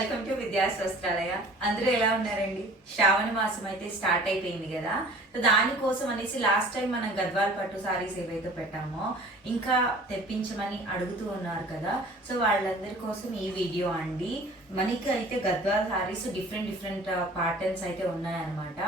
Welcome to Vidya's వస్త్రాలయ. అందరూ ఎలా ఉన్నారండి? శ్రావణ మాసం అయితే స్టార్ట్ అయిపోయింది కదా. సో దానికోసం అనేసి లాస్ట్ టైం మనం గద్వాల్ పట్టు సారీస్ ఏవైతే పెట్టామో ఇంకా తెప్పించమని అడుగుతూ ఉన్నారు కదా. సో వాళ్ళందరి కోసం ఈ వీడియో అండి. మనకి అయితే గద్వాల్ సారీస్ డిఫరెంట్ ప్యాటర్న్స్ అయితే ఉన్నాయన్నమాట.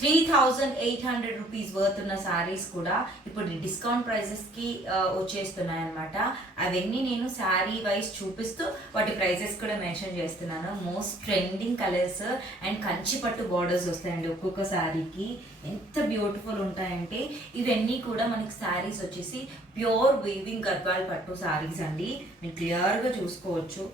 3,800 రూపీస్ వర్త్ ఉన్న సారీస్ కూడా ఇప్పుడు డిస్కౌంట్ ప్రైజెస్కి వచ్చేస్తున్నాయి అనమాట. అవన్నీ నేను శారీ వైజ్ చూపిస్తూ వాటి ప్రైజెస్ కూడా మెన్షన్ చేస్తున్నాను. Most trending colours and Kanchi పట్టు బార్డర్స్ వస్తాయండి ఒక్కొక్క శారీకి. ఎంత బ్యూటిఫుల్ ఉంటాయంటే ఇవన్నీ కూడా మనకి శారీస్ వచ్చేసి ప్యూర్ వీవింగ్ గద్వాల్ పట్టు శారీస్ అండి. మీరు క్లియర్గా చూసుకోవచ్చు.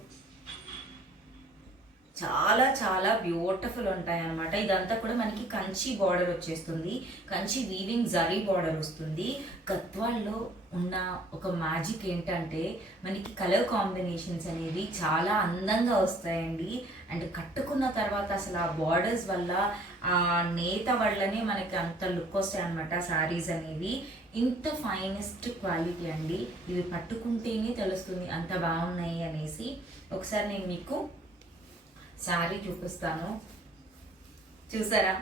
చాలా చాలా బ్యూటిఫుల్ ఉంటాయి అనమాట. ఇదంతా కూడా మనకి కంచి బార్డర్ వచ్చేస్తుంది. కంచి వీవింగ్ జరీ బార్డర్ వస్తుంది. గద్వాల్లో ఉన్న ఒక మ్యాజిక్ ఏంటంటే మనకి కలర్ కాంబినేషన్స్ అనేవి చాలా అందంగా వస్తాయండి. అండ్ కట్టుకున్న తర్వాత అసలు ఆ బార్డర్స్ వల్ల ఆ నేత వల్లనే మనకి అంత లుక్ వస్తాయి అనమాట శారీస్ అనేవి. ఇంత ఫైనెస్ట్ క్వాలిటీ అండి. ఇవి పట్టుకుంటేనే తెలుస్తుంది అంత బాగున్నాయి అనేసి. ఒకసారి నేను మీకు శారీ చూపిస్తాను. చూసారా,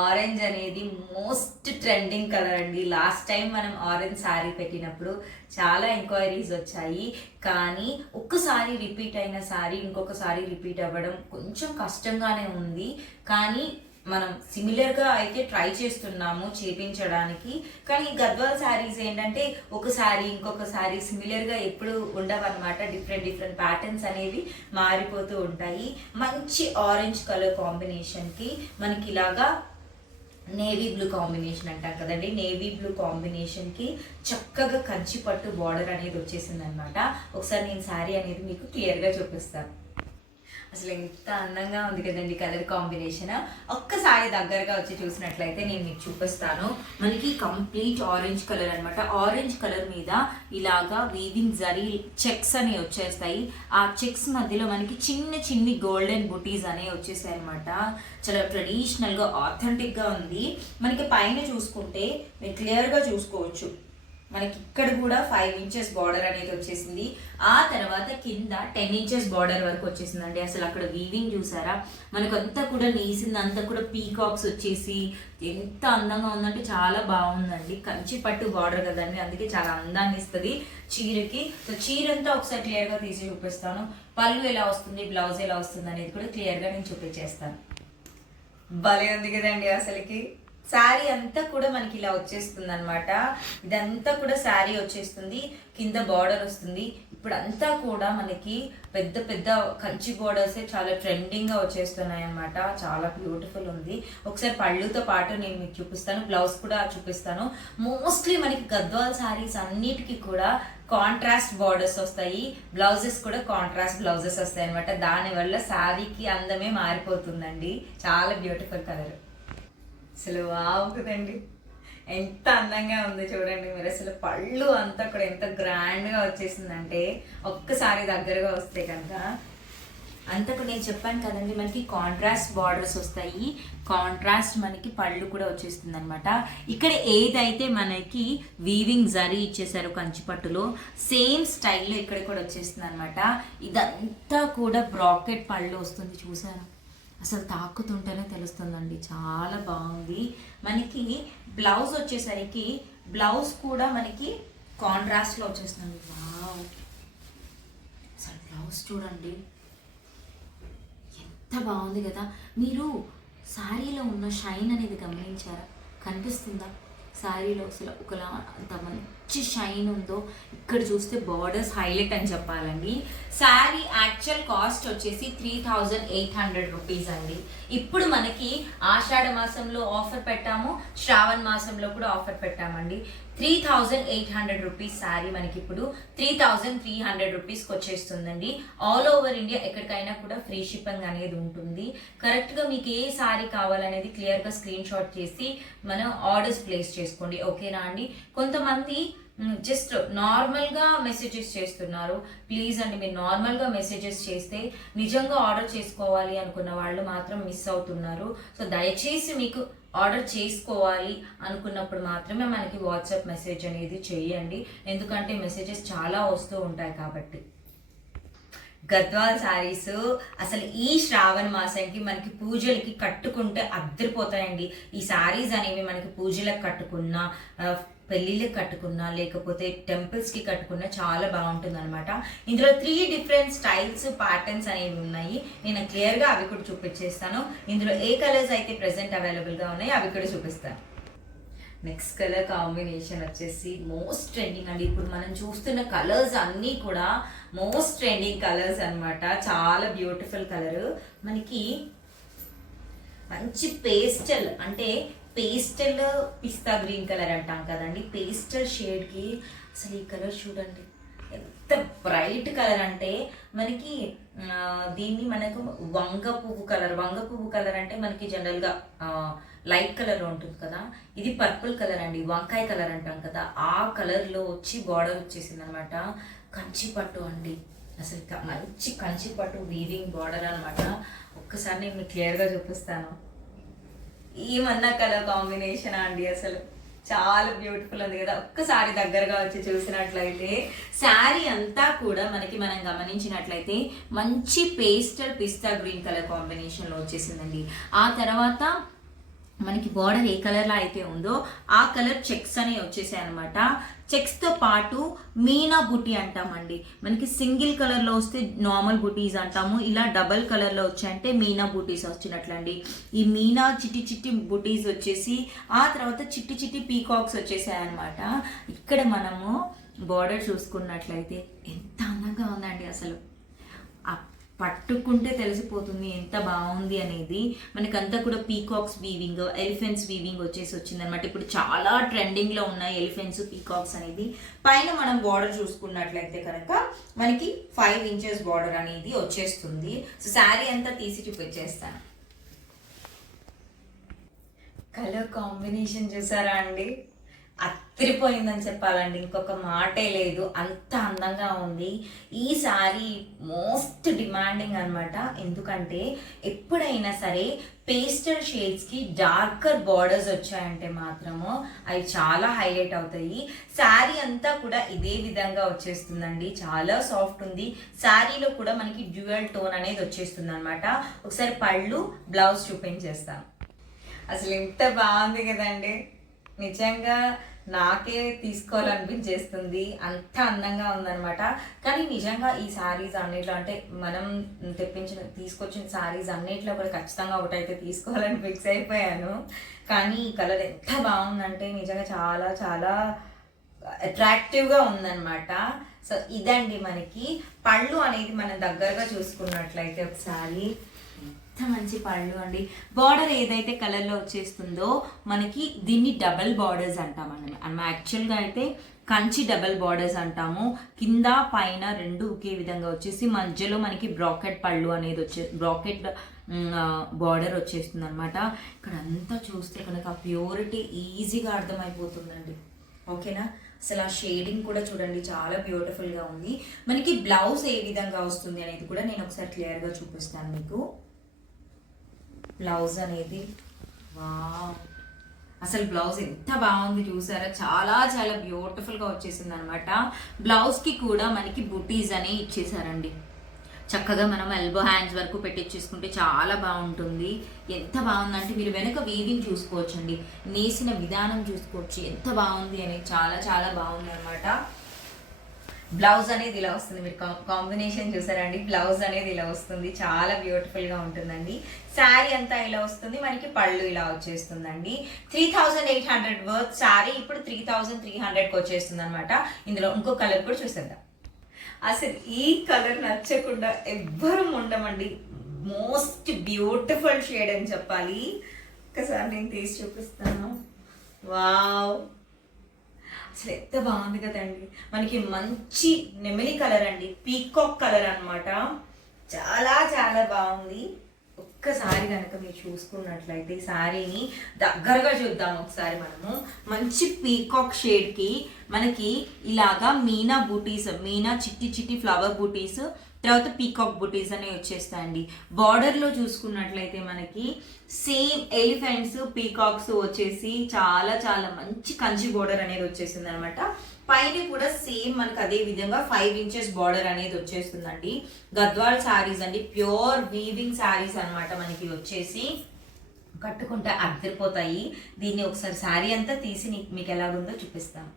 ఆరెంజ్ అనేది మోస్ట్ ట్రెండింగ్ కలర్ అండి. లాస్ట్ టైం మనం ఆరెంజ్ శారీ పెట్టినప్పుడు చాలా ఎంక్వైరీస్ వచ్చాయి. కానీ ఒక్కసారి రిపీట్ అయిన శారీ ఇంకొకసారి రిపీట్ అవ్వడం కొంచెం కష్టంగానే ఉంది. కానీ మనం సిమిలర్గా అయితే ట్రై చేస్తున్నాము చేపించడానికి. కానీ గద్వాల్ శారీస్ ఏంటంటే ఒకసారి ఇంకొకసారి సిమిలర్గా ఎప్పుడు ఉండవన్నమాట. డిఫరెంట్ ప్యాటర్న్స్ అనేవి మారిపోతూ ఉంటాయి. మంచి ఆరెంజ్ కలర్ కాంబినేషన్కి మనకి ఇలాగా నేవీ బ్లూ కాంబినేషన్ అంటాం కదండి. నేవీ బ్లూ కాంబినేషన్కి చక్కగా కంచి పట్టు బార్డర్ అనేది వచ్చేసింది అనమాట. ఒకసారి నేను శారీ అనేది మీకు క్లియర్గా చూపిస్తాను. అసలు ఎంత అందంగా ఉంది కదండి కలర్ కాంబినేషన్. ఒక్కసారి దగ్గరగా వచ్చి చూసినట్లయితే నేను మీకు చూపిస్తాను. మనకి కంప్లీట్ ఆరెంజ్ కలర్ అనమాట. ఆరెంజ్ కలర్ మీద ఇలాగా వీవింగ్ జరీ చెక్స్ అనేవి వచ్చేస్తాయి. ఆ చెక్స్ మధ్యలో మనకి చిన్ని గోల్డెన్ బుటీస్ అనేవి వచ్చేసాయి అనమాట. చాలా ట్రెడిషనల్గా ఆథెంటిక్గా ఉంది. మనకి పైన చూసుకుంటే మీరు క్లియర్గా చూసుకోవచ్చు. మనకి ఇక్కడ కూడా 5 ఇంచెస్ బార్డర్ అనేది వచ్చేసింది. ఆ తర్వాత కింద 10 ఇంచెస్ బార్డర్ వరకు వచ్చేసిందండి. అసలు అక్కడ వీవింగ్ చూసారా, మనకంతా కూడా నేసింది అంతా కూడా పీకాక్స్ వచ్చేసి ఎంత అందంగా ఉందంటే చాలా బాగుందండి. కంచి పట్టు బార్డర్ కదండి, అందుకే చాలా అందాన్ని ఇస్తుంది చీరకి. సో చీరంతా ఒకసారి క్లియర్గా తీసి చూపిస్తాను. పళ్ళు ఎలా వస్తుంది, బ్లౌజ్ ఎలా వస్తుంది అనేది కూడా క్లియర్గా నేను చూపించేస్తాను. భలే ఉంది కదండి అసలుకి. శారీ అంతా కూడా మనకి ఇలా వచ్చేస్తుంది అనమాట. ఇదంతా కూడా శారీ వచ్చేస్తుంది, కింద బార్డర్ వస్తుంది. ఇప్పుడు అంతా కూడా మనకి పెద్ద కంచి బార్డర్సే చాలా ట్రెండింగ్గా వచ్చేస్తున్నాయి అనమాట. చాలా బ్యూటిఫుల్ ఉంది. ఒకసారి పళ్ళుతో పాటు నేను మీకు చూపిస్తాను, బ్లౌజ్ కూడా చూపిస్తాను. మోస్ట్లీ మనకి గద్వాల్ శారీస్ అన్నిటికీ కూడా కాంట్రాస్ట్ బార్డర్స్ వస్తాయి. బ్లౌజెస్ కూడా కాంట్రాస్ట్ బ్లౌజెస్ వస్తాయి అనమాట. దానివల్ల శారీకి అందమే మారిపోతుందండి. చాలా బ్యూటిఫుల్ కలర్. అసలు వావుకుదండి, ఎంత అందంగా ఉంది చూడండి మీరు. అసలు పళ్ళు అంతా కూడా ఎంత గ్రాండ్గా వచ్చేసిందంటే ఒక్కసారి దగ్గరగా వస్తే కనుక అంతా కూడా నేను చెప్పాను కదండి, మనకి కాంట్రాస్ట్ బార్డర్స్ వస్తాయి. కాంట్రాస్ట్ మనకి పళ్ళు కూడా వచ్చేస్తుంది అనమాట. ఇక్కడ ఏదైతే మనకి వీవింగ్ జరీ ఇచ్చేసారు కంచిపట్టులో, సేమ్ స్టైల్లో ఇక్కడ కూడా వచ్చేస్తుంది అనమాట. ఇదంతా కూడా బ్రాకెట్ పళ్ళు వస్తుంది. చూసారా, అసలు తాకుతుంటేనే తెలుస్తుందండి. చాలా బాగుంది. మనకి బ్లౌజ్ వచ్చేసరికి బ్లౌజ్ కూడా మనకి కాంట్రాస్ట్లో వచ్చేస్తుంది. వావ్, అసలు బ్లౌజ్ చూడండి ఎంత బాగుంది కదా. మీరు శారీలో ఉన్న షైన్ అనేది గమనించారా? కనిపిస్తుందా? శారీలో అసలు ఒకలా అంత మంచి షైన్ ఉందో. ఇక్కడ చూస్తే బార్డర్స్ హైలైట్ అని చెప్పాలండి. శారీ యాక్చువల్ కాస్ట్ వచ్చేసి 3,800 రూపీస్ అండి. ఇప్పుడు మనకి ఆషాఢ మాసంలో ఆఫర్ పెట్టాము, శ్రావణ మాసంలో కూడా ఆఫర్ పెట్టామండి. 3,800 రూపీస్ శారీ మనకి ఇప్పుడు 3,300 రూపీస్కి వచ్చేస్తుందండి. ఆల్ ఓవర్ ఇండియా ఎక్కడికైనా కూడా ఫ్రీ షిప్పింగ్ అనేది ఉంటుంది. కరెక్ట్గా మీకు ఏ శారీ కావాలనేది క్లియర్గా స్క్రీన్ షాట్ చేసి మనం ఆర్డర్స్ ప్లేస్ చేసుకోండి. ఓకేనా అండి? కొంతమంది జస్ట్ నార్మల్గా మెసేజెస్ చేస్తున్నారు. ప్లీజ్ అండి, మీరు నార్మల్గా మెసేజెస్ చేస్తే నిజంగా ఆర్డర్ చేసుకోవాలి అనుకున్న వాళ్ళు మాత్రం మిస్ అవుతున్నారు. సో దయచేసి మీకు ఆర్డర్ చేసుకోవాలి అనుకున్నప్పుడు మాత్రమే మనకి వాట్సాప్ మెసేజ్ అనేది చేయండి. ఎందుకంటే మెసేజెస్ చాలా వస్తూ ఉంటాయి కాబట్టి. గద్వాల్ శారీస్ అసలు ఈ శ్రావణ మాసానికి మనకి పూజలకి కట్టుకుంటే అద్దరిపోతాయండి. ఈ శారీస్ అనేవి మనకి పూజలకు కట్టుకున్నా, పెళ్ళిళ్ళకి కట్టుకున్నా, లేకపోతే టెంపుల్స్కి కట్టుకున్నా చాలా బాగుంటుంది అనమాట. ఇందులో 3 డిఫరెంట్ స్టైల్స్, ప్యాటర్న్స్ అనేవి ఉన్నాయి. నేను క్లియర్గా అవి కూడా చూపించేస్తాను. ఇందులో ఏ కలర్స్ అయితే ప్రెసెంట్ అవైలబుల్గా ఉన్నాయో అవి కూడా చూపిస్తాను. నెక్స్ట్ కలర్ కాంబినేషన్ వచ్చేసి మోస్ట్ ట్రెండింగ్ అండి. ఇప్పుడు మనం చూస్తున్న కలర్స్ అన్నీ కూడా మోస్ట్ ట్రెండింగ్ కలర్స్ అనమాట. చాలా బ్యూటిఫుల్ కలర్. మనకి మంచి పేస్టల్, అంటే పేస్టల్ పిస్తా గ్రీన్ కలర్ అంటాం కదండి. పేస్టల్ షేడ్కి అసలు ఈ కలర్ చూడండి ఎంత బ్రైట్ కలర్ అంటే మనకి దీన్ని మనకు వంగ పువ్వు కలర్ అంటే మనకి జనరల్గా లైట్ కలర్ ఉంటుంది కదా, ఇది పర్పుల్ కలర్ అండి, వంకాయ కలర్ అంటాం కదా, ఆ కలర్లో వచ్చి బార్డర్ వచ్చేసింది అనమాట. కంచి పట్టు అండి, అసలు మంచి కంచి పట్టు వీవింగ్ బార్డర్ అనమాట. ఒక్కసారి నేను మీకు క్లియర్గా చూపిస్తాను. ఏమన్నా కలర్ కాంబినేషన్ అండి, అసలు చాలా బ్యూటిఫుల్ ఉంది కదా. ఒక్కసారి దగ్గరగా వచ్చి చూసినట్లయితే శారీ అంతా కూడా మనం గమనించినట్లయితే మంచి పేస్టల్ పిస్తా గ్రీన్ కలర్ కాంబినేషన్లో వచ్చేసిందండి. ఆ తర్వాత మనకి బార్డర్ ఏ కలర్లో అయితే ఉందో ఆ కలర్ చెక్స్ అనేవి వచ్చేసాయి అనమాట. చెక్స్తో పాటు మీనా బుటీ అంటామండి. మనకి సింగిల్ కలర్లో వస్తే నార్మల్ బుటీస్ అంటాము, ఇలా డబల్ కలర్లో వచ్చాయంటే మీనా బుటీస్ వచ్చినట్లండి. ఈ మీనా చిట్టి చిట్టి బుటీస్ వచ్చేసి ఆ తర్వాత చిట్టి చిట్టి పీకాక్స్ వచ్చేసాయి అనమాట. ఇక్కడ మనము బార్డర్ చూసుకున్నట్లయితే ఎంత అందంగా ఉందండి, అసలు పట్టుకుంటే తెలిసిపోతుంది ఎంత బాగుంది అనేది. మనకంతా కూడా పీకాక్స్ వీవింగ్, ఎలిఫెంట్స్ వీవింగ్ వచ్చింది అనమాట. ఇప్పుడు చాలా ట్రెండింగ్లో ఉన్నాయి ఎలిఫెంట్స్, పీకాక్స్ అనేది. పైన మనం బార్డర్ చూసుకున్నట్లయితే కనుక మనకి 5 ఇంచెస్ బార్డర్ అనేది వచ్చేస్తుంది. సో శారీ అంతా తీసి చూపించేస్తాను. కలర్ కాంబినేషన్ చూసారా అండి, అత్తిరిపోయిందని చెప్పాలండి, ఇంకొక మాటే లేదు, అంత అందంగా ఉంది. ఈ శారీ మోస్ట్ డిమాండింగ్ అనమాట. ఎందుకంటే ఎప్పుడైనా సరే పేస్టల్ షేడ్స్కి డార్కర్ బార్డర్స్ వచ్చాయంటే మాత్రము అవి చాలా హైలైట్ అవుతాయి. శారీ అంతా కూడా ఇదే విధంగా వచ్చేస్తుందండి, చాలా సాఫ్ట్ ఉంది. శారీలో కూడా మనకి డ్యూయల్ టోన్ అనేది వచ్చేస్తుంది అనమాట. ఒకసారి పళ్ళు, బ్లౌజ్ చూపించేస్తాను. అసలు ఎంత బాగుంది కదండి, నిజంగా నాకే తీసుకోవాలనిపించేస్తుంది, అంత అందంగా ఉందనమాట. కానీ నిజంగా ఈ శారీస్ అన్నిట్లో, అంటే మనం తీసుకొచ్చిన శారీస్ అన్నిట్లో కూడా ఖచ్చితంగా ఒకటైతే తీసుకోవాలని ఫిక్స్ అయిపోయాను. కానీ ఈ కలర్ ఎంత బాగుందంటే నిజంగా చాలా చాలా అట్రాక్టివ్గా ఉందన్నమాట. సో ఇదండి మనకి పళ్ళు అనేది మనం దగ్గరగా చూసుకున్నట్లయితే ఒకసారి ఎంత మంచి పళ్ళు అండి. బార్డర్ ఏదైతే కలర్లో వచ్చేస్తుందో మనకి దీన్ని డబల్ బార్డర్స్ అంటామండి. యాక్చువల్గా అయితే కంచి డబల్ బార్డర్స్ అంటాము. కింద పైన రెండు ఒకే విధంగా వచ్చేసి మధ్యలో మనకి బ్రాకెట్ పళ్ళు అనేది బ్రాకెట్ బార్డర్ వచ్చేస్తుంది అనమాట. ఇక్కడ అంతా చూస్తే కనుక ప్యూరిటీ ఈజీగా అర్థమైపోతుందండి. ఓకేనా, అసలు ఆ షేడింగ్ కూడా చూడండి చాలా బ్యూటిఫుల్గా ఉంది. మనకి బ్లౌజ్ ఏ విధంగా వస్తుంది అనేది కూడా నేను ఒకసారి క్లియర్గా చూపిస్తాను మీకు. బ్లౌజ్ అనేది వావ్, అసలు బ్లౌజ్ ఎంత బాగుంది చూసారా, చాలా చాలా బ్యూటిఫుల్గా వచ్చేసింది అనమాట. బ్లౌజ్కి కూడా మనకి బుటీస్ అనేవి ఇచ్చేసారండి. చక్కగా మనం ఎల్బో హ్యాండ్స్ వరకు పెట్టించేసుకుంటే చాలా బాగుంటుంది. ఎంత బాగుందంటే మీరు వెనక వీవింగ్ చూసుకోవచ్చండి, నేసిన విధానం చూసుకోవచ్చు ఎంత బాగుంది అనేది, చాలా చాలా బాగుంది అనమాట. బ్లౌజ్ అనేది ఇలా వస్తుంది, మీరు కాంబినేషన్ చూసారండి, బ్లౌజ్ అనేది ఇలా వస్తుంది, చాలా బ్యూటిఫుల్గా ఉంటుందండి. శారీ అంతా ఇలా వస్తుంది, మనకి పళ్ళు ఇలా వచ్చేస్తుందండి. 3800 వర్త్ శారీ ఇప్పుడు 3300కి వచ్చేస్తుంది అనమాట. ఇందులో ఇంకో కలర్ కూడా చూసేద్దాం. అసలు ఈ కలర్ నచ్చకుండా ఎవ్వరూ ఉండమండి, మోస్ట్ బ్యూటిఫుల్ షేడ్ అని చెప్పాలి. ఒకసారి నేను తీసి చూపిస్తాను. వావ్, అసలు ఎంత బాగుంది కదండి. మనకి మంచి నెమిలి కలర్ అండి, పీకాక్ కలర్ అనమాట, చాలా చాలా బాగుంది. ఒక్కసారి కనుక మీరు చూసుకున్నట్లయితే శారీని దగ్గరగా చూద్దాం ఒకసారి మనము. మంచి పీకాక్ షేడ్కి మనకి ఇలాగా మీనా బూటీస్, మీనా చిట్టి చిట్టి ఫ్లవర్ బూటీస్ తర్వాత పీకాక్ బుటీస్ అనేవి వచ్చేస్తాయండి. బార్డర్లో చూసుకున్నట్లయితే మనకి సేమ్ ఎలిఫెంట్స్ పీకాక్స్ వచ్చేసి చాలా చాలా మంచి కంచి బార్డర్ అనేది వచ్చేసింది అనమాట. పైన కూడా సేమ్ మనకు అదే విధంగా 5 ఇంచెస్ బార్డర్ అనేది వచ్చేస్తుందండి. గద్వాల్ శారీస్ అండి, ప్యూర్ వీవింగ్ శారీస్ అనమాట. మనకి వచ్చేసి కట్టుకుంటే అద్దరిపోతాయి. దీన్ని ఒకసారి శారీ అంతా తీసి మీకు ఎలాగుందో చూపిస్తాను.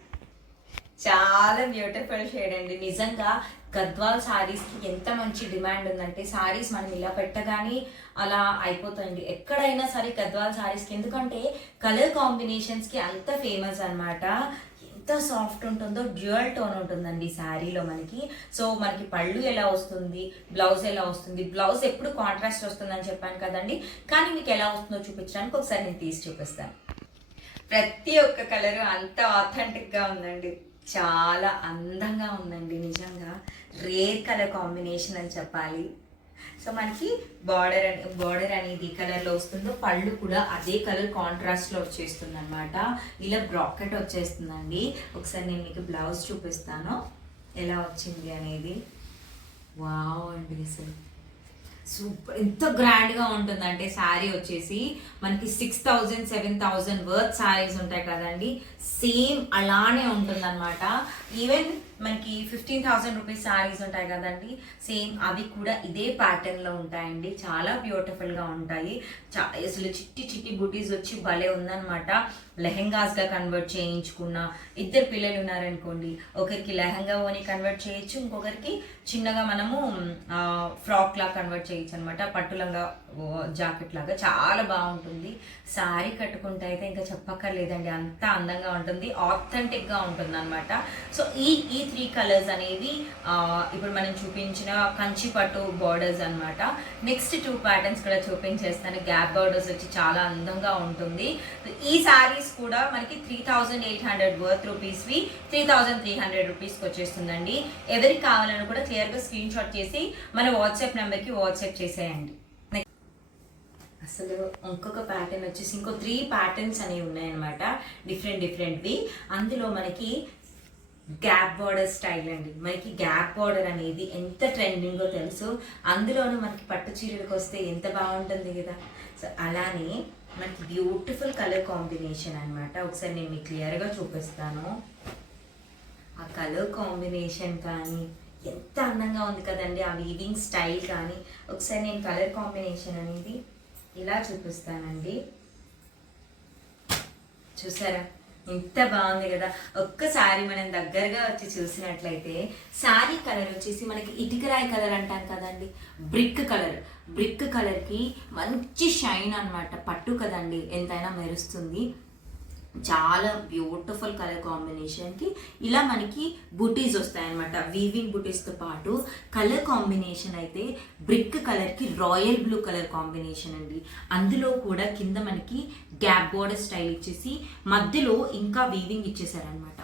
చాలా బ్యూటిఫుల్ షేడ్ అండి. నిజంగా గద్వాల్ శారీస్కి ఎంత మంచి డిమాండ్ ఉందంటే, శారీస్ మనం ఇలా పెట్టగానే అలా అయిపోతాయండి ఎక్కడైనా సరే గద్వాల్ శారీస్కి. ఎందుకంటే కలర్ కాంబినేషన్స్కి అంత ఫేమస్ అనమాట. ఎంత సాఫ్ట్ ఉంటుందో, డ్యూయల్ టోన్ ఉంటుందండి శారీలో మనకి. సో మనకి పళ్ళు ఎలా వస్తుంది, బ్లౌజ్ ఎలా వస్తుంది. బ్లౌజ్ ఎప్పుడు కాంట్రాస్ట్ వస్తుందని చెప్పాను కదండి, కానీ మీకు ఎలా వస్తుందో చూపించడానికి ఒకసారి నేను తీసి చూపిస్తాను. ప్రతి ఒక్క కలర్ అంత ఆథెంటిక్గా ఉందండి, చాలా అందంగా ఉందండి. నిజంగా రేర్ కలర్ కాంబినేషన్ అని చెప్పాలి. సో మనకి బార్డర్ అనేది కలర్లో వస్తుందో, పళ్ళు కూడా అదే కలర్ కాంట్రాస్ట్లో వచ్చేస్తుంది అనమాట. ఇలా బ్రాకెట్ వచ్చేస్తుందండి. ఒకసారి నేను మీకు బ్లౌజ్ చూపిస్తాను ఎలా వచ్చింది అనేది. వావ్ అండి, అసలు సూపర్, ఎంత గ్రాండ్గా ఉంటుందంటే శారీ వచ్చేసి మనకి 6,000 7,000 వర్త్ శారీస్ ఉంటాయి కదండి, సేమ్ అలానే ఉంటుంది అనమాట. ఈవెన్ మనకి 15,000 రూపీస్ శారీస్ ఉంటాయి కదండి, సేమ్ అవి కూడా ఇదే ప్యాటర్న్లో ఉంటాయండి. చాలా బ్యూటిఫుల్గా ఉంటాయి. అసలు చిట్టి చిట్టి బుటీస్ వచ్చి భలే ఉందనమాట. లెహెంగాస్గా కన్వర్ట్ చేయించుకున్న, ఇద్దరు పిల్లలు ఉన్నారనుకోండి, ఒకరికి లెహంగా ఓని కన్వర్ట్ చేయొచ్చు, ఇంకొకరికి చిన్నగా మనము ఫ్రాక్ లాగా కన్వర్ట్ చేయొచ్చు అనమాట. పట్టులంగా జాకెట్ లాగా చాలా బాగుంటుంది. శారీ కట్టుకుంటే అయితే ఇంకా చెప్పక్కర్లేదండి, అంత అందంగా ఉంటుంది, ఆథెంటిక్గా ఉంటుంది అనమాట. సో ఈ 3 కలర్స్ అనేవి ఇప్పుడు మనం చూపించిన కంచి పట్టు బార్డర్స్ అనమాట. నెక్స్ట్ 2 ప్యాటర్న్స్ కూడా చూపించేస్తాను. గ్యాప్ బార్డర్స్ వచ్చి చాలా అందంగా ఉంటుంది. ఈ శారీస్ కూడా మనకి 3,800 వర్త్ రూపీస్వి 3,300 రూపీస్కి వచ్చేస్తుందండి. ఎవరికి కావాలని కూడా క్లియర్గా స్క్రీన్ షాట్ చేసి మన వాట్సాప్ నెంబర్కి వాట్సాప్ చేసేయండి. అసలు ఇంకొక ప్యాటర్న్ వచ్చేసి ఇంకో 3 ప్యాటర్న్స్ అనేవి ఉన్నాయన్నమాట, డిఫరెంట్వి. అందులో మనకి గ్యాప్ బార్డర్ స్టైల్ అండి. మనకి గ్యాప్ బార్డర్ అనేది ఎంత ట్రెండింగో తెలుసు, అందులోనూ మనకి పట్టు చీరలకు వస్తే ఎంత బాగుంటుంది కదా. సో అలానే మనకి బ్యూటిఫుల్ కలర్ కాంబినేషన్ అనమాట. ఒకసారి నేను మీకు క్లియర్గా చూపిస్తాను. ఆ కలర్ కాంబినేషన్ కానీ ఎంత అందంగా ఉంది కదండి, ఆ వీవింగ్ స్టైల్ కానీ. ఒకసారి నేను కలర్ కాంబినేషన్ అనేది ఇలా చూపిస్తానండి. చూసారా ఎంత బాగుంది కదా. ఒక్కసారి మనం దగ్గరగా వచ్చి చూసినట్లయితే శారీ కలర్ వచ్చేసి మనకి ఇటుకరాయి కలర్ అంటాం కదండి, బ్రిక్ కలర్కి మంచి షైన్ అనమాట. పట్టు కదండి, ఎంతైనా మెరుస్తుంది. చాలా బ్యూటిఫుల్ కలర్ కాంబినేషన్కి ఇలా మనకి బుటీస్ వస్తాయన్నమాట. వీవింగ్ బుటీస్తో పాటు కలర్ కాంబినేషన్ అయితే బ్రిక్ కలర్కి రాయల్ బ్లూ కలర్ కాంబినేషన్ అండి. అందులో కూడా కింద మనకి గ్యాప్ బోర్డర్ స్టైల్ ఇచ్చేసి మధ్యలో ఇంకా వీవింగ్ ఇచ్చేసారనమాట.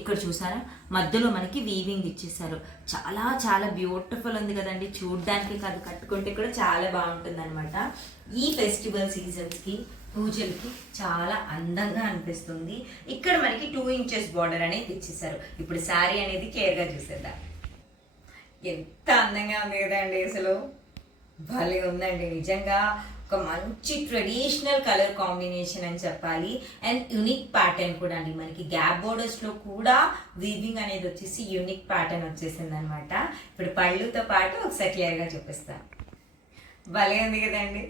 ఇక్కడ చూసారా, మధ్యలో మనకి వీవింగ్ ఇచ్చేసారు. చాలా చాలా బ్యూటిఫుల్ ఉంది కదండి, చూడ్డానికి కాదు కట్టుకుంటే కూడా చాలా బాగుంటుంది అనమాట. ఈ ఫెస్టివల్ సీజన్స్కి, పూజలకి చాలా అందంగా అనిపిస్తుంది. ఇక్కడ మనకి 2 ఇంచెస్ బార్డర్ అనేది ఇచ్చేసారు. ఇప్పుడు శారీ అనేది క్లియర్గా చూసేద్దాం. ఎంత అందంగా ఉంది కదండి, అసలు భలే ఉందండి. నిజంగా ఒక మంచి ట్రెడిషనల్ కలర్ కాంబినేషన్ అని చెప్పాలి. అండ్ యూనిక్ ప్యాటర్న్ కూడా అండి. మనకి గ్యాప్ బోర్డర్స్లో కూడా వీవింగ్ అనేది వచ్చేసి యూనిక్ ప్యాటర్న్ వచ్చేసింది అనమాట. ఇప్పుడు పళ్ళుతో పాటు ఒకసారి క్లియర్గా చూపిస్తాను. భలే ఉంది కదండి,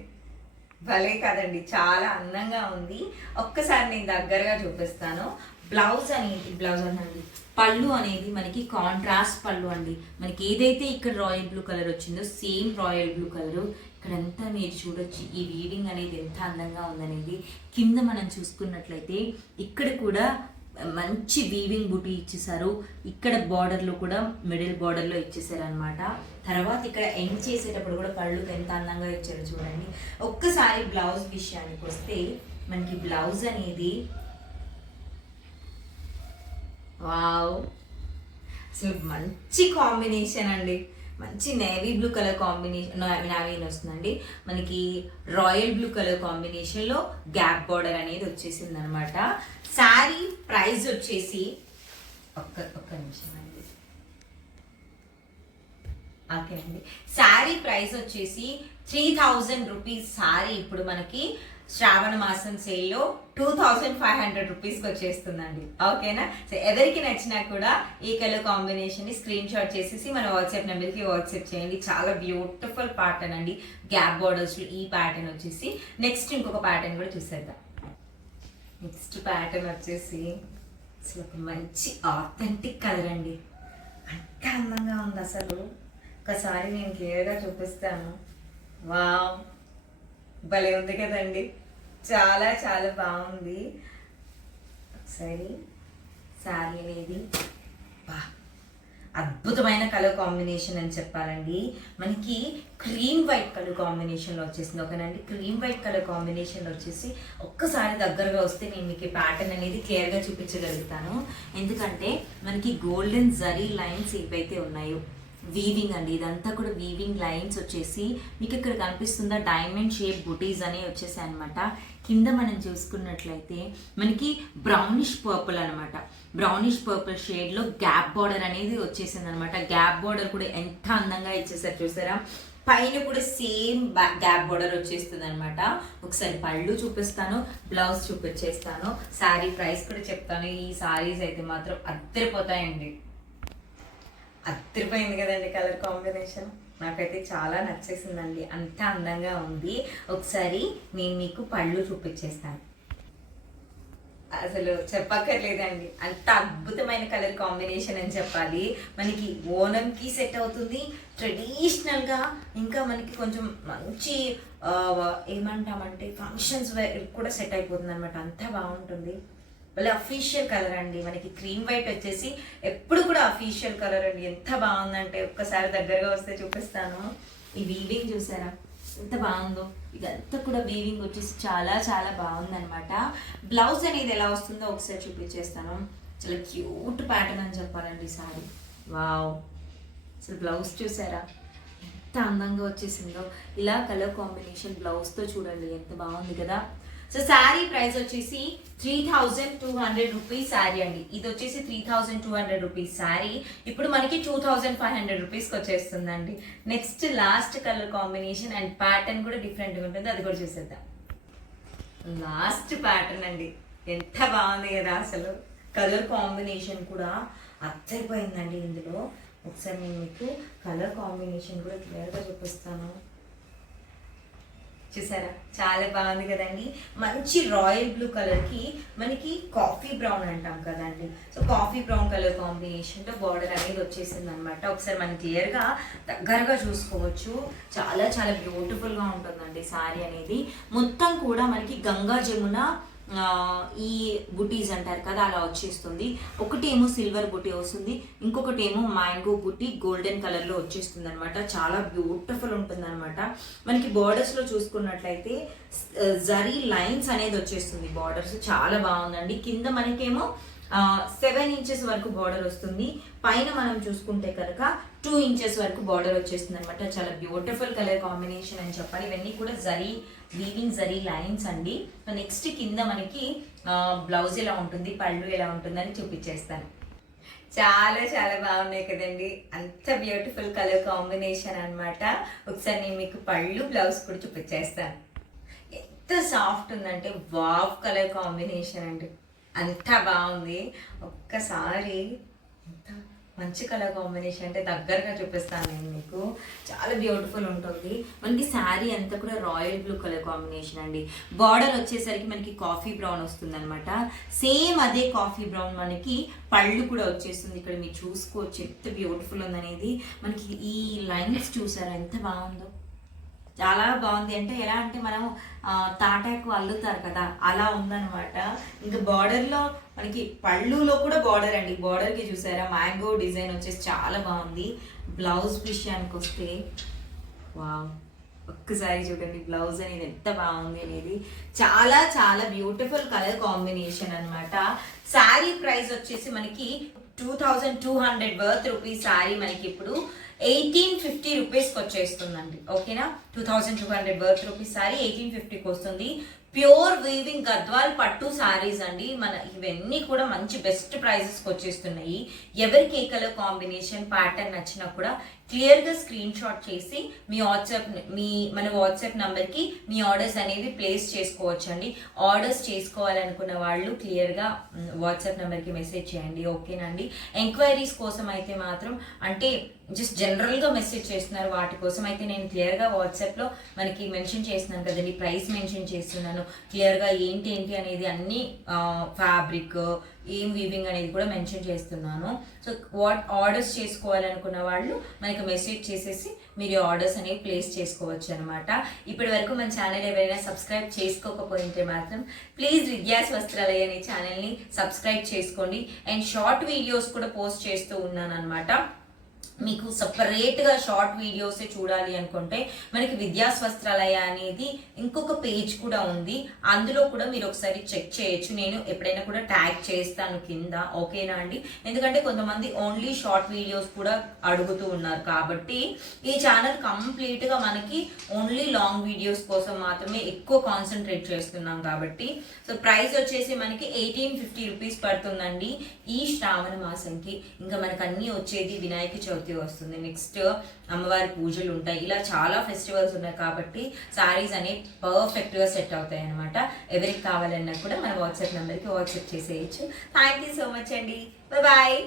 భలే కదండి, చాలా అందంగా ఉంది. ఒక్కసారి నేను దగ్గరగా చూపిస్తాను. బ్లౌజ్ అనండి, పళ్ళు అనేది మనకి కాంట్రాస్ట్ పళ్ళు అండి. మనకి ఏదైతే ఇక్కడ రాయల్ బ్లూ కలర్ వచ్చిందో సేమ్ రాయల్ బ్లూ కలరు ఇక్కడంతా మీరు చూడొచ్చు. ఈ వీవింగ్ అనేది ఎంత అందంగా ఉందనేది. కింద మనం చూసుకున్నట్లయితే ఇక్కడ కూడా మంచి వీవింగ్ బుటీ ఇచ్చేసారు. ఇక్కడ బార్డర్లో కూడా మిడిల్ బార్డర్లో ఇచ్చేసారు అనమాట. తర్వాత ఇక్కడ ఎండ్ చేసేటప్పుడు కూడా పళ్ళుకి ఎంత అందంగా ఇచ్చారో చూడండి. ఒక్కసారి బ్లౌజ్ విషయానికి వస్తే మనకి బ్లౌజ్ అనేది వావ్, అసలు మంచి కాంబినేషన్ అండి. మంచి navy blue colour combination, navy వస్తుందండి. మనకి రాయల్ బ్లూ కలర్ కాంబినేషన్లో గ్యాప్ బార్డర్ అనేది వచ్చేసింది అనమాట. శారీ ప్రైస్ వచ్చేసి ఒక్క నిమిషం అండి. ఓకే అండి. శారీ ప్రైస్ వచ్చేసి 3000 రూపీస్. శారీ ఇప్పుడు మనకి శ్రావణ మాసం సేల్లో 2500 రూపీస్కి వచ్చేస్తుందండి. ఓకేనా? సో ఎవరికి నచ్చినా కూడా ఈ కలర్ కాంబినేషన్ని స్క్రీన్ షాట్ చేసేసి మన వాట్సాప్ నెంబర్కి వాట్సాప్ చేయండి. చాలా బ్యూటిఫుల్ ప్యాటర్న్ అండి. గ్యాప్ బార్డర్స్లో ఈ ప్యాటర్న్ వచ్చేసి. నెక్స్ట్ ఇంకొక ప్యాటర్న్ కూడా చూసేద్దాం. నెక్స్ట్ ప్యాటర్న్ వచ్చేసి అసలు ఒక మంచి ఆథెంటిక్ కలర్ అండి. అంత అందంగా ఉంది అసలు. ఒకసారి నేను క్లియర్గా చూపిస్తాను. వావ్, భలే ఉంది కదండి. చాలా చాలా బాగుంది. ఒకసారి శారీ అనేది అద్భుతమైన కలర్ కాంబినేషన్ అని చెప్పాలండి. మనకి క్రీమ్ వైట్ కలర్ కాంబినేషన్లో వచ్చేసింది. ఓకేనండి, క్రీమ్ వైట్ కలర్ కాంబినేషన్లో వచ్చేసి ఒక్కసారి దగ్గరగా వస్తే నేను మీకు ఈ ప్యాటర్న్ అనేది క్లియర్గా చూపించగలుగుతాను. ఎందుకంటే మనకి గోల్డెన్ జరీ లైన్స్ ఏవైతే ఉన్నాయో వీవింగ్ అండి, ఇదంతా కూడా వీవింగ్ లైన్స్ వచ్చేసి మీకు ఇక్కడ కనిపిస్తుందా డైమండ్ షేప్ బుటీస్ అనేవి వచ్చేసాయి అనమాట. కింద మనం చూసుకున్నట్లయితే మనకి బ్రౌనిష్ పర్పుల్ అనమాట. బ్రౌనిష్ పర్పుల్ షేడ్లో గ్యాప్ బార్డర్ అనేది వచ్చేసింది అనమాట. గ్యాప్ బార్డర్ కూడా ఎంత అందంగా ఇచ్చేసారు చూసారా. పైన కూడా సేమ్ గ్యాప్ బార్డర్ వచ్చేస్తుంది అనమాట. ఒకసారి పళ్ళు చూపిస్తాను, బ్లౌజ్ చూపించేస్తాను, శారీ ప్రైస్ కూడా చెప్తాను. ఈ శారీస్ అయితే మాత్రం అద్దరిపోతాయండి. అద్దరిపోయింది కదండి కలర్ కాంబినేషన్. నాకైతే చాలా నచ్చేసిందండి. అంత అందంగా ఉంది. ఒకసారి నేను మీకు పళ్ళు చూపించేస్తాను. అసలు చెప్పక్కర్లేదండి, అంత అద్భుతమైన కలర్ కాంబినేషన్ అని చెప్పాలి. మనకి ఓనంకి సెట్ అవుతుంది ట్రెడిషనల్గా, ఇంకా మనకి కొంచెం మంచి ఏమంటామంటే ఫంక్షన్స్ కూడా సెట్ అయిపోతుంది అనమాట. అంతా బాగుంటుంది. మళ్ళీ అఫీషియల్ కలర్ అండి. మనకి క్రీమ్ వైట్ వచ్చేసి ఎప్పుడు కూడా అఫీషియల్ కలర్ అండి. ఎంత బాగుందంటే ఒక్కసారి దగ్గరగా వస్తే చూపిస్తాను. ఈ వీవింగ్ చూసారా ఎంత బాగుందో. ఇదంతా కూడా వీవింగ్ వచ్చేసి చాలా చాలా బాగుందనమాట. బ్లౌజ్ అనేది ఎలా వస్తుందో ఒకసారి చూపించేస్తాను. చాలా క్యూట్ ప్యాటర్న్ అని చెప్పాలండి సారీ. వావ్, అసలు బ్లౌజ్ చూసారా ఎంత అందంగా వచ్చేసిందో. ఇలా కలర్ కాంబినేషన్ బ్లౌజ్తో చూడండి ఎంత బాగుంది కదా. సో శారీ ప్రైస్ వచ్చేసి 3200 రూపీస్ శారీ అండి. ఇది వచ్చేసి 3200 రూపీస్ శారీ ఇప్పుడు మనకి 2500 రూపీస్కి వచ్చేస్తుందండి. Next last colour combination and pattern కూడా డిఫరెంట్గా ఉంటుంది, అది కూడా చూసేద్దాం. లాస్ట్ ప్యాటర్న్ అండి, ఎంత బాగుంది కదా. అసలు కలర్ కాంబినేషన్ కూడా అద్దరిపోయిందండి ఇందులో. ఒకసారి నేను మీకు కలర్ కాంబినేషన్ కూడా క్లియర్గా చూపిస్తాను. చూసారా చాలా బాగుంది కదండి. మంచి రాయల్ బ్లూ కలర్కి మనకి కాఫీ బ్రౌన్ అంటాం కదండి. సో కాఫీ బ్రౌన్ కలర్ కాంబినేషన్తో బార్డర్ అనేది వచ్చేసింది అనమాట. ఒకసారి మనం క్లియర్గా దగ్గరగా చూసుకోవచ్చు. చాలా చాలా బ్యూటిఫుల్గా ఉంటుందండి శారీ అనేది. మొత్తం కూడా మనకి గంగా జమున ఈ బుటీస్ అంటారు కదా అలా వచ్చేస్తుంది. ఒకటి ఏమో సిల్వర్ బుటీ వస్తుంది, ఇంకొకటి ఏమో మ్యాంగో బుటీ గోల్డెన్ కలర్లో వచ్చేస్తుంది అనమాట. చాలా బ్యూటిఫుల్ ఉంటుంది అనమాట. మనకి బార్డర్స్లో చూసుకున్నట్లయితే జరీ లైన్స్ అనేది వచ్చేస్తుంది. బార్డర్స్ చాలా బాగుందండి. కింద మనకేమో 7 ఇంచెస్ వరకు బార్డర్ వస్తుంది. పైన మనం చూసుకుంటే కనుక 2 ఇంచెస్ వరకు బార్డర్ వచ్చేస్తుంది అనమాట. చాలా బ్యూటిఫుల్ కలర్ కాంబినేషన్ అని చెప్పాలి. ఇవన్నీ కూడా జరీ వీవింగ్ జరీ లైన్స్ అండి. నెక్స్ట్ కింద మనకి బ్లౌజ్ ఎలా ఉంటుంది, పళ్ళు ఎలా ఉంటుందని చూపించేస్తాను. చాలా చాలా బాగున్నాయి కదండి. అంత బ్యూటిఫుల్ కలర్ కాంబినేషన్ అనమాట. ఒకసారి నేను మీకు పళ్ళు బ్లౌజ్ కూడా చూపించేస్తాను. ఎంత సాఫ్ట్ ఉందంటే వావ్ కలర్ కాంబినేషన్ అండి. అంతా బాగుంది. ఒక్కసారి ఎంత మంచి కలర్ కాంబినేషన్ అంటే దగ్గరగా చూపిస్తాను నేను మీకు. చాలా బ్యూటిఫుల్ ఉంటుంది. మనకి శారీ అంతా కూడా రాయల్ బ్లూ కలర్ కాంబినేషన్ అండి. బార్డర్ వచ్చేసరికి మనకి కాఫీ బ్రౌన్ వస్తుంది అనమాట. సేమ్ అదే కాఫీ బ్రౌన్ మనకి పళ్ళు కూడా వచ్చేస్తుంది. ఇక్కడ మీరు చూసుకోవచ్చు ఎంత బ్యూటిఫుల్ ఉందనేది. మనకి ఈ లైన్స్ చూసారా ఎంత బాగుందో. చాలా బాగుంది. అంటే ఎలా అంటే మనం తాటాకు అల్లుతారు కదా అలా ఉందన్నమాట. ఇంకా బార్డర్లో మనకి పళ్ళులో కూడా బార్డర్ అండి. బార్డర్కి చూసారా మ్యాంగో డిజైన్ వచ్చేసి చాలా బాగుంది. బ్లౌజ్ విషయానికి వస్తే వావ్, ఒక్కసారి చూడండి బ్లౌజ్ అనేది ఎంత బాగుంది అనేది. చాలా చాలా బ్యూటిఫుల్ కలర్ కాంబినేషన్ అనమాట. శారీ ప్రైస్ వచ్చేసి మనకి 2200 వర్త్ రూపీస్ శారీ మనకి ఇప్పుడు 1850 రూపీస్కి వచ్చేస్తుందండి. ఓకేనా, 2200 వర్త్ రూపీస్ శారీ 1850కి వస్తుంది. ప్యూర్ వీవింగ్ గద్వాల్ పట్టు శారీస్ అండి. ఇవన్నీ కూడా మంచి బెస్ట్ ప్రైజెస్కి వచ్చేస్తున్నాయి. ఎవరికి ఏ కలర్ కాంబినేషన్ ప్యాటర్న్ నచ్చినా కూడా క్లియర్గా స్క్రీన్ షాట్ చేసి మన వాట్సాప్ నంబర్కి మీ ఆర్డర్స్ అనేవి ప్లేస్ చేసుకోవచ్చు అండి. ఆర్డర్స్ చేసుకోవాలనుకున్న వాళ్ళు క్లియర్గా వాట్సాప్ నెంబర్కి మెసేజ్ చేయండి, ఓకేనండి. ఎంక్వైరీస్ కోసం అయితే మాత్రం అంటే జస్ట్ జనరల్గా మెసేజ్ చేస్తున్నారు, వాటి కోసం అయితే నేను క్లియర్గా వాట్సాప్లో మనకి మెన్షన్ చేస్తున్నాను కదండి, ప్రైస్ మెన్షన్ చేస్తున్నాను క్లియర్గా ఏంటి అనేది అన్ని ఫ్యాబ్రిక్ ఏం వీవింగ్ అనేది కూడా మెన్షన్ చేస్తున్నాను. సో ఆర్డర్స్ చేసుకోవాలనుకున్న వాళ్ళు మనకి మెసేజ్ చేసేసి మీరు ఆర్డర్స్ అనేవి ప్లేస్ చేసుకోవచ్చు అనమాట. ఇప్పటి వరకు మన ఛానల్ ఎవరైనా సబ్స్క్రైబ్ చేసుకోకపోయింటే మాత్రం ప్లీజ్ విద్యాస్ వస్త్రాలయ అనే ఛానల్ని సబ్స్క్రైబ్ చేసుకోండి. అండ్ షార్ట్ వీడియోస్ కూడా పోస్ట్ చేస్తూ ఉన్నాను అనమాట. మీకు సపరేట్గా షార్ట్ వీడియోసే చూడాలి అనుకుంటే మనకి విద్యాస్ వస్త్రాలయ అనేది ఇంకొక పేజ్ కూడా ఉంది, అందులో కూడా మీరు ఒకసారి చెక్ చేయొచ్చు. నేను ఎప్పుడైనా కూడా ట్యాగ్ చేస్తాను కింద, ఓకేనా అండి. ఎందుకంటే కొంతమంది ఓన్లీ షార్ట్ వీడియోస్ కూడా అడుగుతూ ఉన్నారు కాబట్టి ఈ ఛానల్ కంప్లీట్గా మనకి ఓన్లీ లాంగ్ వీడియోస్ కోసం మాత్రమే ఎక్కువ కాన్సన్ట్రేట్ చేస్తున్నాం కాబట్టి. సో ప్రైస్ వచ్చేసి మనకి 1850 రూపీస్ పడుతుందండి ఈ శ్రావణ మాసంకి. ఇంకా మనకు అన్నీ వచ్చేది వినాయక చవితి వస్తుంది, నెక్స్ట్ అమ్మవారి పూజలు ఉంటాయి, ఇలా చాలా ఫెస్టివల్స్ ఉన్నాయి కాబట్టి సారీస్ అనేవి పర్ఫెక్ట్గా సెట్ అవుతాయి అనమాట. ఎవరికి కావాలన్నా కూడా మన వాట్సాప్ నెంబర్కి వాట్సాప్ చేసేయచ్చు. థ్యాంక్ యూ సో మచ్ అండి, బాయ్.